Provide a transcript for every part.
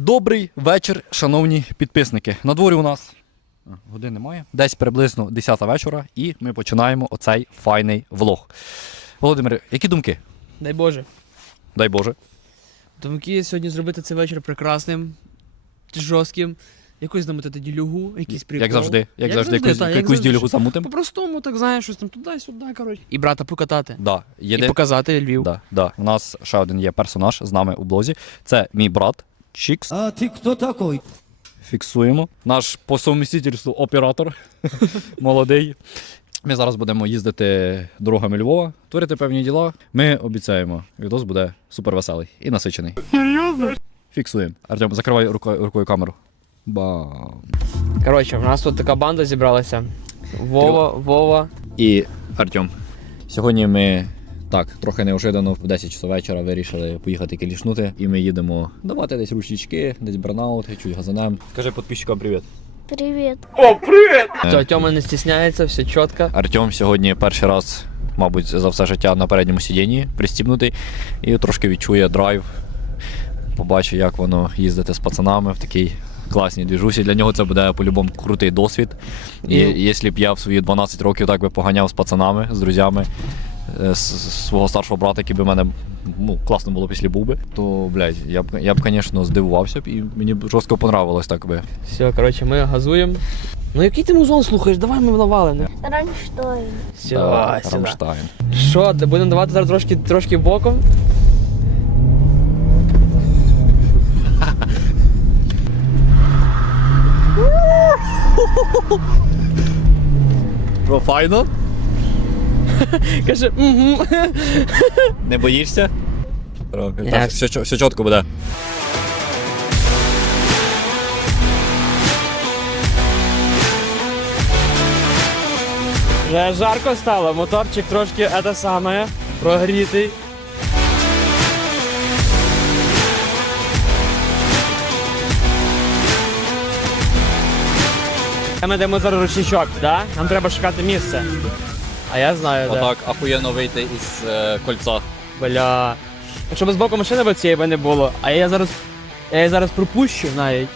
Добрий вечір, шановні підписники. На дворі у нас а, годин немає. Десь приблизно 10 вечора, і ми починаємо оцей файний влог. Володимир, які думки? Дай Боже. Дай Боже. Думки сьогодні зробити цей вечір прекрасним, жорстким. Якусь намотати ділюгу, якийсь прикол. Як завжди, як, завжди, якусь, та, як якусь завжди. ділюгу замутим. По-простому, так знаєш, щось там туди-сюди, коротше. І брата покатати. Да, І єди... показати Львів. да, да. У нас ще один є персонаж з нами у блозі. Це мій брат Чікс. А ты кто такой? Фіксуємо. Наш по совмістительству оператор молодий. Ми зараз будемо їздити дорогами Львова, творити певні діла. Ми обіцяємо, відос буде супер веселий і насичений. Серйозно? Фіксуємо. Артем, закривай рукою, рукою камеру. Бам. Коротше, в нас тут така банда зібралася. Вова, Вова. І Артем. Сьогодні ми так, трохи неожиданно в 10 часов вечора вирішили поїхати кілішнути. І ми їдемо давати десь ручнички, десь бранаути, чуть газанем. Скажи підписчикам привіт. Привет. Все, Тьома не стісняється, все чітко. Артем сьогодні перший раз, мабуть, за все життя на передньому сидінні пристібнутий і трошки відчує драйв. Побачу, як воно їздити з пацанами в такій класній двіжусі. Для нього це буде по-любому крутий досвід. І І- якщо б я в свої 12 років так би поганяв з пацанами, з друзями, свого старшого брата, який би в мене ну, класно було після був би, то блядь, я б, я б, звісно, здивувався б і мені б жорстко понравилось так би. Все, коротше, ми газуємо. Ну який ти музон слухаєш? Давай ми навалимо. Ранштайн. Все, Да, сюди. Рамштайн. Що, будемо давати зараз трошки, трошки боком? Що, файно? Каже, угу. Не боїшся? Так, все, чо- все чітко буде. Вже жарко стало, моторчик трошки це саме прогрітий. Ми йдемо зараз ручничок, да? Нам треба шукати місце. А я знаю, де. Отак ахуєнно вийти із е, кольця. Бля. Якщо б з боку машини б цієї би не було, а я зараз. Я її зараз пропущу навіть.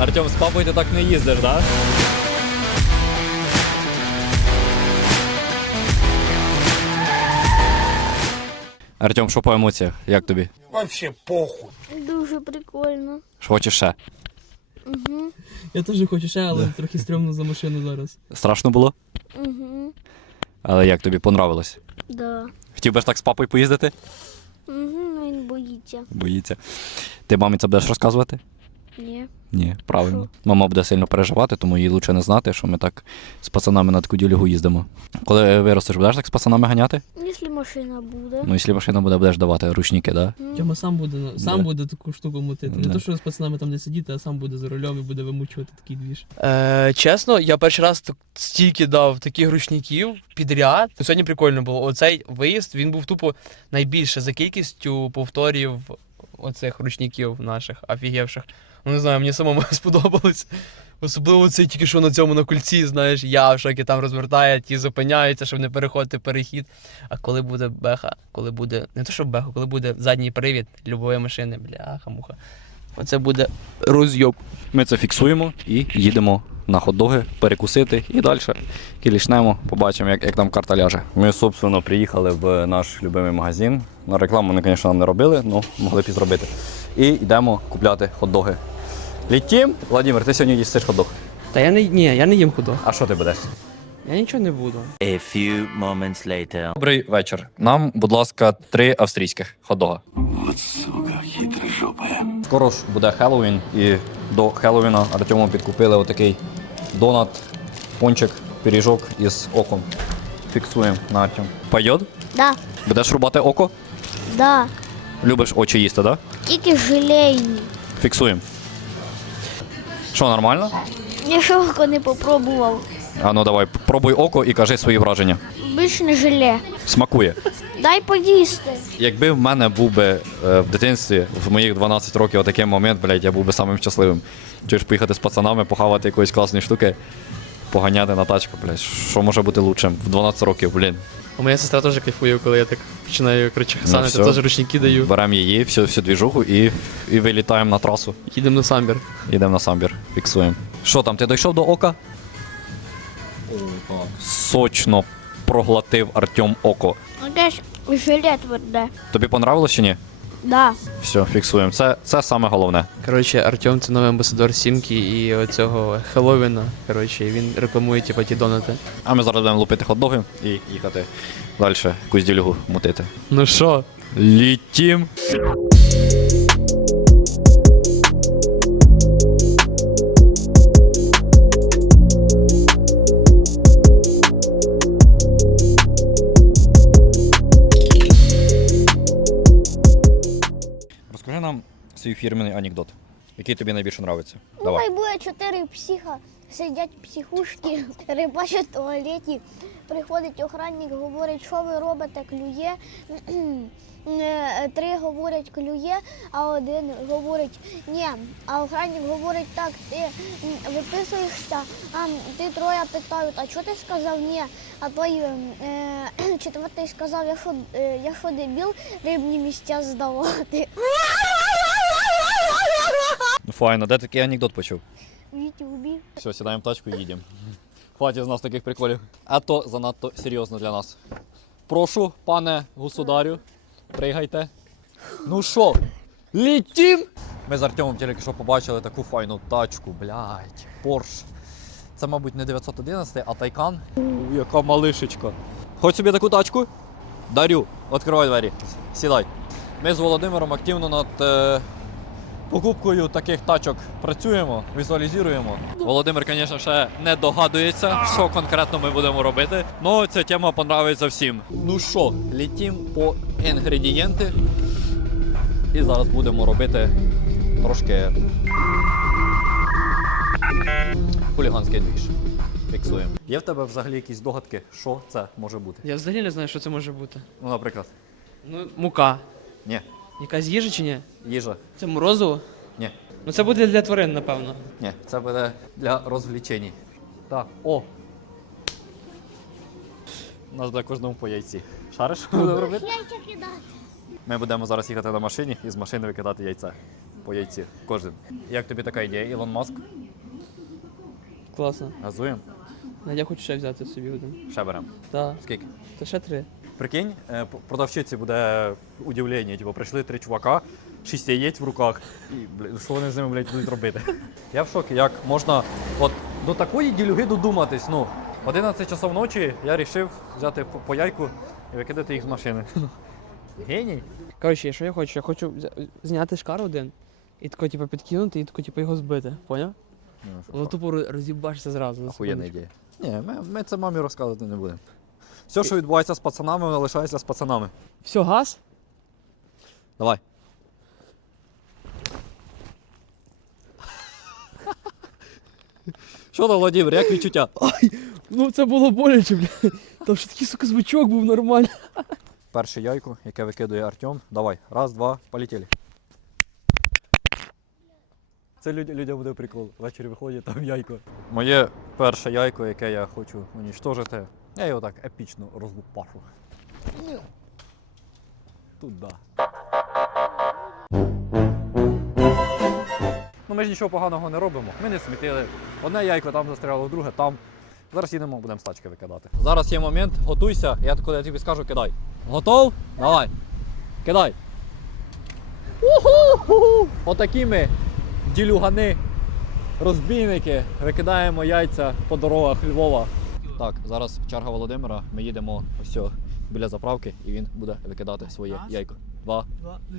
Артем, з папою ти так не їздиш, так? Да? Артем, що по емоціях? Як тобі? Дуже прикольно. Що хочеш ще? Угу. Я теж хочу ще, але трохи стрьомно за машину зараз. Страшно було? Угу. Але як тобі понравилось? Да. Хотів би ж так з папою поїздити? Угу, він боїться. Боїться. Ти мамі це будеш розказувати? Ні. Ні, правильно. Мама буде сильно переживати, тому їй лучше не знати, що ми так з пацанами на таку ділюгу їздимо. Коли виростеш, будеш так з пацанами ганяти? Якщо машина буде. Ну, якщо машина буде, будеш давати ручники, так? Да? Тьома сам буде сам буде таку штуку мутити. Не то, що з пацанами там не сидіти, а сам буде за рулем і буде вимучувати такий двіж. Е, чесно, я перший раз так стільки дав таких ручників підряд. Сьогодні прикольно було. Оцей виїзд він був тупо найбільше за кількістю повторів оцих ручників наших офігевших. Ну не знаю, мені самому сподобалось. Особливо це тільки що на цьому на кульці, знаєш, я в шокі там розвертає, ті зупиняються, щоб не переходити перехід. А коли буде беха, коли буде. Не то, що беха, коли буде задній привід любої машини, бляха, муха. Оце буде розйоб. Ми це фіксуємо і їдемо на хот-доги перекусити і далі кілішнемо, побачимо, як, як там карта ляже. Ми, собственно, приїхали в наш любимий магазин. На рекламу вони, звісно, нам не робили, але могли б і зробити. І йдемо купляти хот-доги. Літім, Владимир, ти сьогодні їстиш хот-дог. Та я не ні, я не їм худо. А що ти будеш? Я нічого не буду. A few moments later. Добрий вечір. Нам, будь ласка, три австрійських хот-дога. Скоро ж буде Хеллоуін, і до Хеллоуіна Артему підкупили отакий донат, пончик, пиріжок із оком. Фіксуємо на Артем. Пойдет? Да. Будеш рубати око? Да. Любиш очі їсти, так? Да? Тільки желейні. Фіксуємо. Що, нормально? Я шовко не попробував. А ну давай, пробуй око і кажи свої враження. Більш не желе. Смакує. Дай поїсти. Якби в мене був би е, в дитинстві, в моїх 12 років, отакий момент, блядь, я був би самим щасливим. Чуєш поїхати з пацанами, похавати якоїсь класної штуки, поганяти на тачку, блядь. Що може бути лучшим? В 12 років, блін. А моя сестра теж кайфує, коли я так починаю коротше, хасанити, Ну, теж ручники даю. Беремо її, всю, всю двіжуху і, і вилітаємо на трасу. Їдемо на самбір. Йдемо на самбір, фіксуємо. Що там, ти дійшов до ока? Сочно проглотив Артем око. Яке ж желе тверде. Тобі понравилось чи ні? Да. Все, фіксуємо. Це, це саме головне. Коротше, Артем це новий амбасадор Сімки і оцього Хеллоуіна. Коротше, він рекламує типу, ті донати. А ми зараз будемо лупити хот-доги і їхати далі якусь ділюгу мутити. Ну що? Літім. Свій фірменний анекдот, який тобі найбільше подобається. Ну, хай буде чотири психа, сидять в психушці, рибачать в туалеті. Приходить охранник, говорить, що ви робите, клює. Е, Три говорять клює, а один говорить ні. А охранник говорить так, ти виписуєшся, а ти троє питають, а чого ти сказав ні? А той е, е, четвертий сказав, я що, е, я що дебіл, рибні місця здавати. Файно, де такий анекдот почув? В Ютубі. Все, сідаємо в тачку і їдемо. Хватить з нас таких приколів. А то занадто серйозно для нас. Прошу, пане государю, пригайте. Ну що, літім! Ми з Артемом тільки що побачили таку файну тачку, блядь, Порш. Це, мабуть, не 911, а Тайкан. У, яка малишечка. Хоч собі таку тачку? Дарю, відкривай двері. Сідай. Ми з Володимиром активно над е, покупкою таких тачок працюємо, візуалізуємо. Володимир, звісно, ще не догадується, що конкретно ми будемо робити. Ну, ця тема подобається всім. Ну що, літім по інгредієнти. І зараз будемо робити трошки хуліганський двіж. Фіксуємо. Є в тебе взагалі якісь догадки, що це може бути? Я взагалі не знаю, що це може бути. Ну, наприклад, Ну, мука. ні, Якась їжа чи ні? їжа. Це морозиво? Ні. Ну це буде для тварин, напевно. Ні, це буде для розвлечень. Так, о. У нас буде кожному по яйці. Шариш, що будемо робити? Яйця кидати. Ми будемо зараз їхати на машині і з машини викидати яйця. По яйці. Кожен. Як тобі така ідея, Ілон Маск? Класно. Газуємо? Ну, Я хочу ще взяти собі один. Ще беремо. Так. Скільки? Та ще три. Прикинь, е, п- продавчиці буде удивлення. Типу, прийшли три чувака, шість яєць в руках. І, блін, що вони з ними, блядь, будуть робити? Я в шокі, як можна от до такої ділюги додуматись. Ну, 11 часов ночі я вирішив взяти по, по яйку і викидати їх з машини. Геній. Коротше, що я хочу? Я хочу зняти шкар один і тако, типу, підкинути і тако, типу, його збити. Поняв? Воно тупо роз- зразу. на Охуєнна ідея. Ні, ми, ми це мамі розказувати не будемо. Все, що відбувається з пацанами, воно лишається з пацанами. Все, газ? Давай. Що там, Владимир, як відчуття? Ну це було боляче, бля. Там ще такий, сука, звучок був нормальний. Перше яйко, яке викидує Артем. Давай. Раз, два, полетіли. Це люд, людям буде прикол. Ввечері виходять, там яйко. Моє перше яйко, яке я хочу унічтожити. Я його так епічно розлупашу. Тут да. Ну ми ж нічого поганого не робимо. Ми не смітили. Одне яйко там застряло, друге там. Зараз їдемо, будемо стачки викидати. Зараз є момент, готуйся, я коли я тобі скажу, кидай. Готов? Давай. Кидай. Отакі ми ділюгани, розбійники, викидаємо яйця по дорогах Львова. Так, зараз черга Володимира. Ми їдемо ось біля заправки і він буде викидати своє Раз. яйко. Два,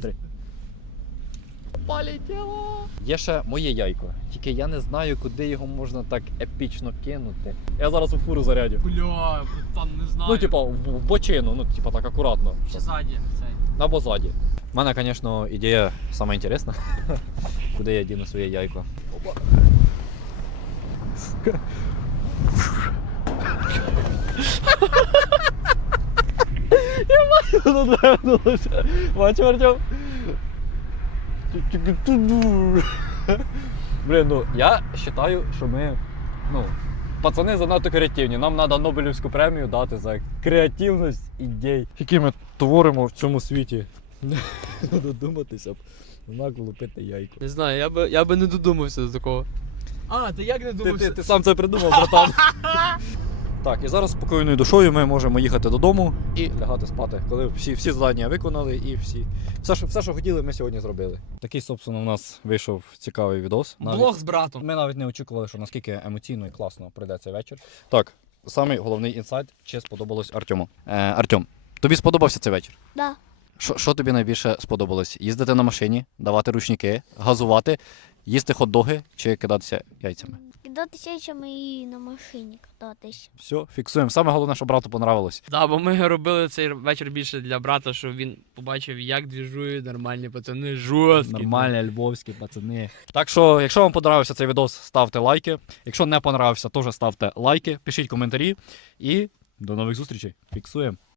три. Полетіло! Є ще моє яйко, тільки я не знаю, куди його можна так епічно кинути. Я зараз у фуру зарядю. Бля, там не знаю. Ну, типа, в, в бочину, ну, типа так акуратно. щоб- ззаді цей. або ззаді. У мене, звісно, ідея сама інтересна. Куди я діну своє яйко. Опа. Бачу, Артем? Блін, ну я вважаю, що ми ну, пацани занадто креативні. Нам треба Нобелівську премію дати за креативність ідей, які ми творимо в цьому світі. Додуматися б знак лупити яйко. Не знаю, я би, я би не додумався до такого. А, ти як не Ти, ти, ти сам це придумав, братан. так, і зараз спокійною душою ми можемо їхати додому і лягати спати, коли всі, всі завдання виконали і всі. Все, що, все, що хотіли, ми сьогодні зробили. Такий, собственно, у нас вийшов цікавий відос. Навіть- Блог з братом. Ми навіть не очікували, що наскільки емоційно і класно пройде цей вечір. Так, самий головний інсайт, чи сподобалось Артему. Е, Артем, тобі сподобався цей вечір? Да. Що, що тобі найбільше сподобалось? Їздити на машині, давати ручники, газувати, їсти хот-доги чи кидатися яйцями? Кидатися яйцями і на машині кататись. Все, фіксуємо. Саме головне, що брату понравилось. Да, бо ми робили цей вечір більше для брата, щоб він побачив, як двіжують нормальні пацани, жорсткі. львовські пацани. Так що, якщо вам понравився цей відос, ставте лайки. Якщо не понравився, теж ставте лайки, пишіть коментарі і до нових зустрічей. Фіксуємо.